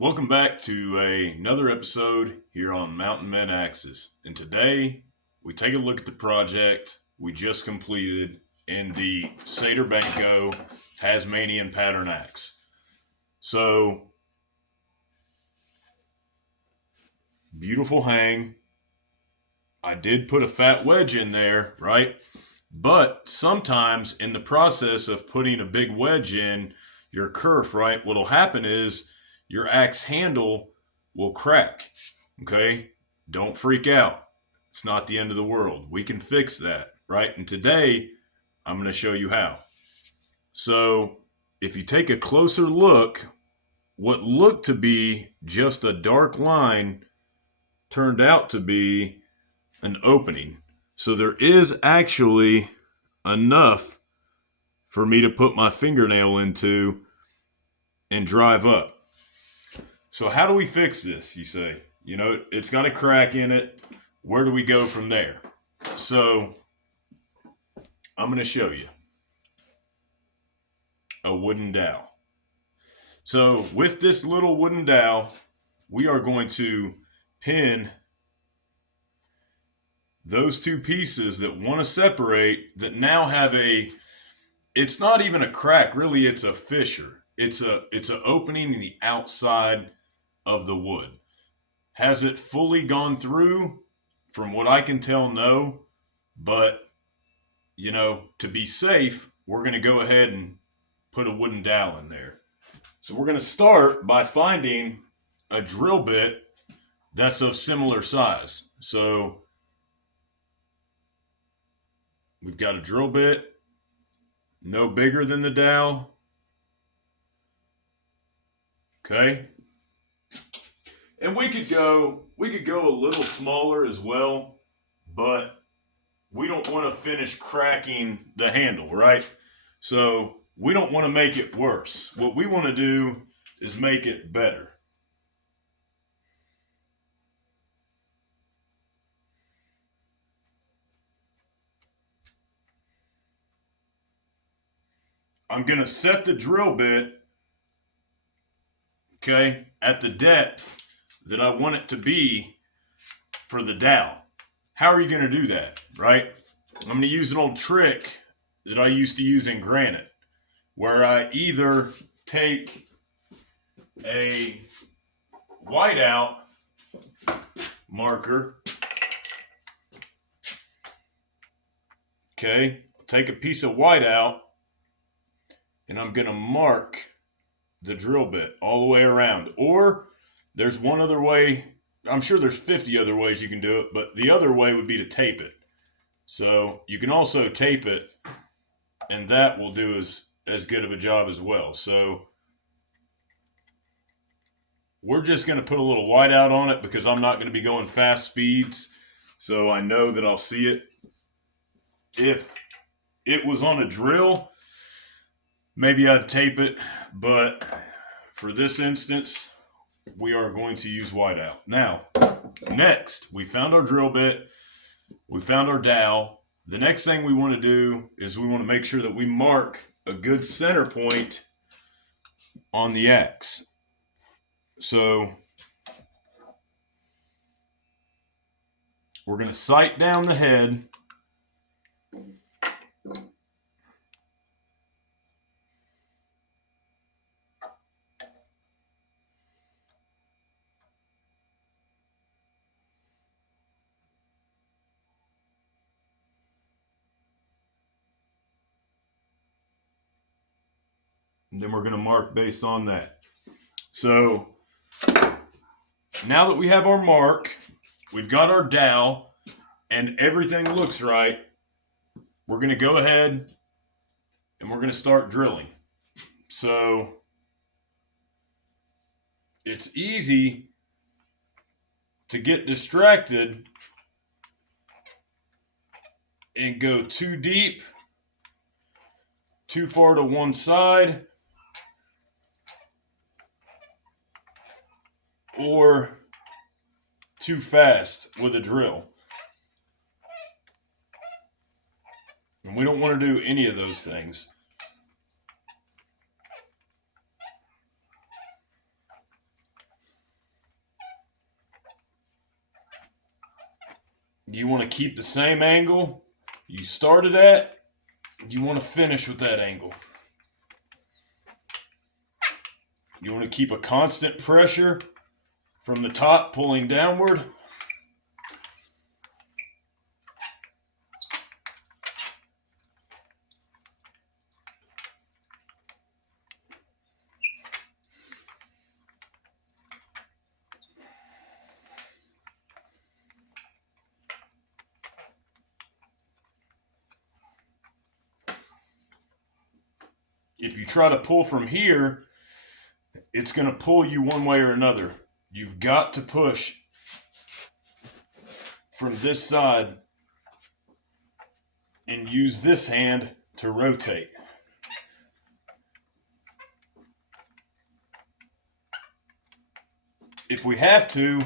Welcome back to another episode here on Mountain Men Axes. And today we take a look at the project we just completed in the Sater Banco Tasmanian pattern axe. So, beautiful hang. I did put a fat wedge in there, right? But sometimes in the process of putting a big wedge in your kerf, right, what'll happen is your axe handle will crack. Okay? Don't freak out. It's not the end of the world. We can fix that, right? And today, I'm going to show you how. So, if you take a closer look, what looked to be just a dark line turned out to be an opening. So, there is actually enough for me to put my fingernail into and drive up. So how do we fix this, you say? You know, it's got a crack in it. Where do we go from there? So I'm going to show you a wooden dowel. So with this little wooden dowel, we are going to pin those two pieces that want to separate that now have it's not even a crack, really it's a fissure. It's an opening in the outside of the wood. Has it fully gone through? From what I can tell, no. But, you know, to be safe, we're going to go ahead and put a wooden dowel in there. So we're going to start by finding a drill bit that's of similar size. So we've got a drill bit, no bigger than the dowel. Okay. And we could go a little smaller as well, but we don't want to finish cracking the handle, right? So we don't want to make it worse. What we want to do is make it better. I'm going to set the drill bit, okay, at the depth that I want it to be for the dowel. How are you going to do that, right? I'm going to use an old trick that I used to use in granite, where I either take a whiteout marker, okay, take a piece of whiteout, and I'm going to mark the drill bit all the way around. Or there's one other way. I'm sure there's 50 other ways you can do it, but the other way would be to tape it. So you can also tape it, and that will do as good of a job as well. So we're just going to put a little whiteout on it because I'm not going to be going fast speeds. So I know that I'll see it. If it was on a drill, maybe I'd tape it, but for this instance, we are going to use whiteout. Now, next, we found our drill bit, we found our dowel. The next thing we want to do is we want to make sure that we mark a good center point on the axe. So we're going to sight down the head. And then we're going to mark based on that. So now that we have our mark, we've got our dowel, and everything looks right, we're going to go ahead and we're going to start drilling. So it's easy to get distracted and go too deep, too far to one side, or too fast with a drill. And we don't want to do any of those things. You want to keep the same angle you started at. You want to finish with that angle. You want to keep a constant pressure from the top pulling downward. If you try to pull from here, it's going to pull you one way or another. You've got to push from this side and use this hand to rotate. If we have to,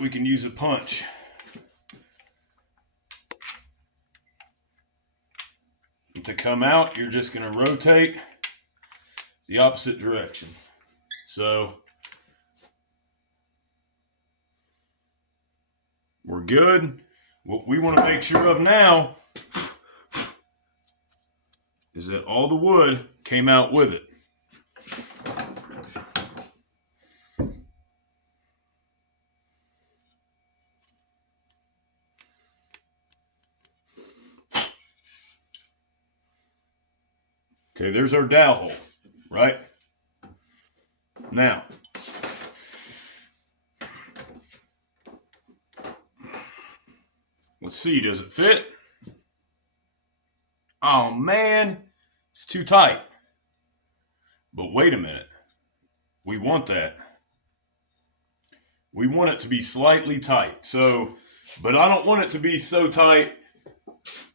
we can use a punch. And to come out, you're just going to rotate the opposite direction. So we're good. What we want to make sure of now is that all the wood came out with it. Okay, there's our dowel hole, right? Now, let's see, does it fit? Oh man, it's too tight. But wait a minute, we want that. We want it to be slightly tight. So, but I don't want it to be so tight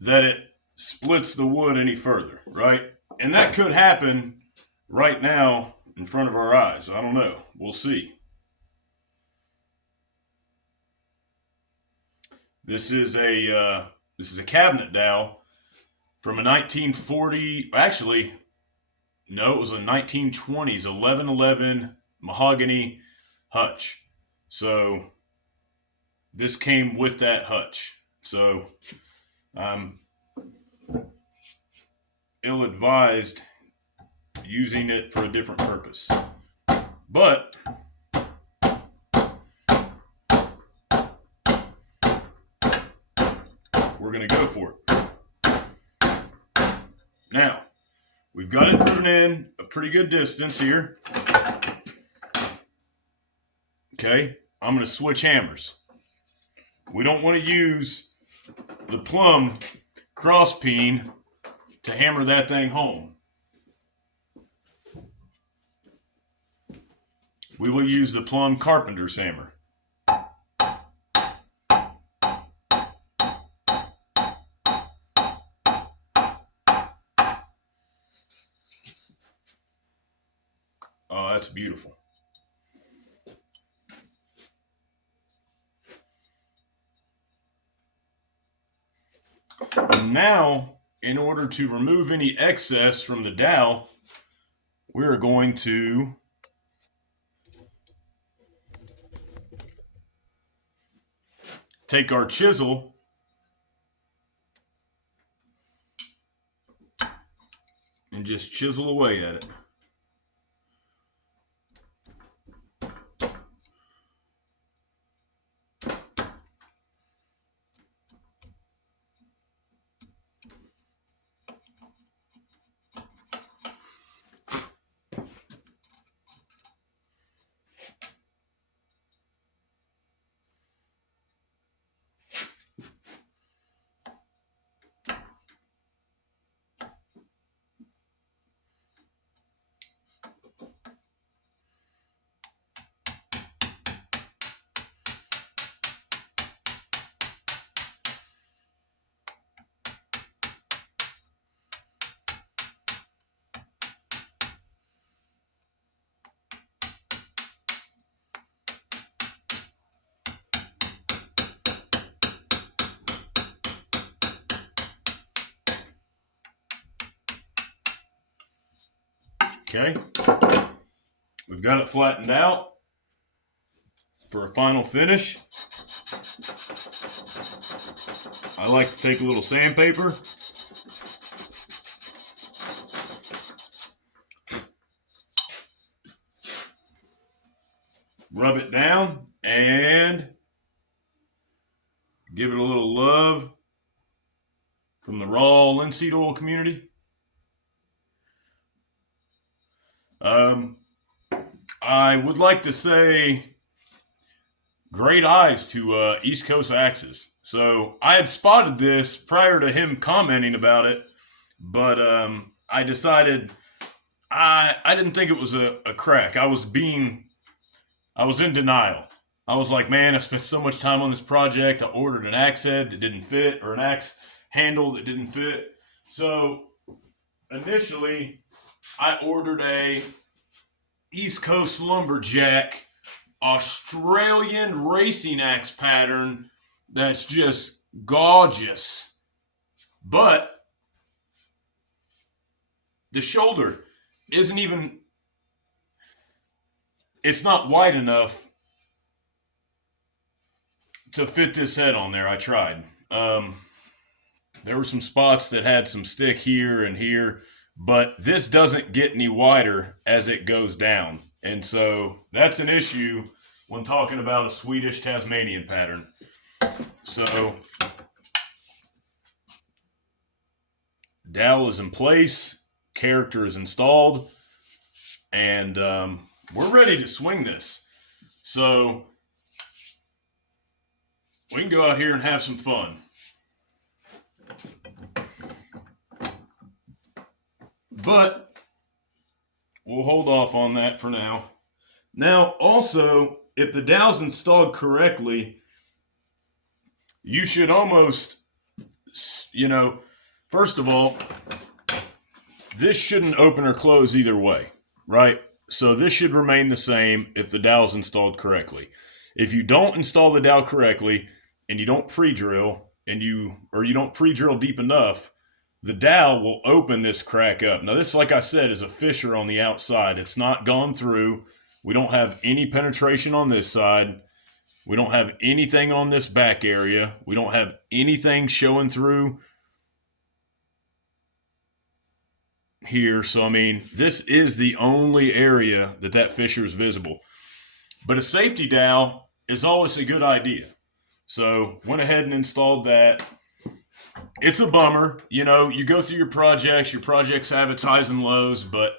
that it splits the wood any further, right? And that could happen right now in front of our eyes. I don't know. We'll see. This is a cabinet dowel from a 1940. Actually, no, it was a 1920s 1111 mahogany hutch. So this came with that hutch. So I'm ill-advised using it for a different purpose. But we're going to go for it. Now, we've got it driven in a pretty good distance here. Okay, I'm going to switch hammers. We don't want to use the plumb cross peen to hammer that thing home. We will use the plumb carpenter's hammer. Oh, that's beautiful. And now, in order to remove any excess from the dowel, we're going to take our chisel and just chisel away at it. Okay, we've got it flattened out. for a final finish, I like to take a little sandpaper, rub it down, and give it a little love from the raw linseed oil community. I would like to say great eyes to East Coast Axes. So I had spotted this prior to him commenting about it, but I decided I didn't think it was a crack. I was in denial. I was like, man, I spent so much time on this project. I ordered an axe head that didn't fit, or an axe handle that didn't fit. So initially, I ordered a East Coast Lumberjack Australian racing axe pattern that's just gorgeous. But the shoulder isn't even, it's not wide enough to fit this head on there. I tried. There were some spots that had some stick here and here, but this doesn't get any wider as it goes down. And so that's an issue when talking about a Swedish Tasmanian pattern. So dowel is in place, character is installed, and we're ready to swing this. So we can go out here and have some fun. But we'll hold off on that for now. Now, also, if the dowel's installed correctly, you should almost, first of all, this shouldn't open or close either way, right? So this should remain the same if the dowel's installed correctly. If you don't install the dowel correctly and you don't pre-drill and you don't pre-drill deep enough, the dowel will open this crack up. Now this, like I said, is a fissure on the outside. It's not gone through. We don't have any penetration on this side. We don't have anything on this back area. We don't have anything showing through here. So, I mean, this is the only area that fissure is visible. But a safety dowel is always a good idea. So, went ahead and installed that. It's a bummer. You go through your projects have its highs and lows, but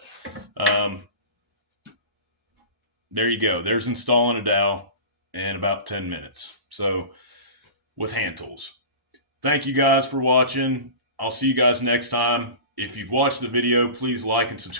there you go. There's installing a dowel in about 10 minutes. So, with hand tools. Thank you guys for watching. I'll see you guys next time. If you've watched the video, please like and subscribe.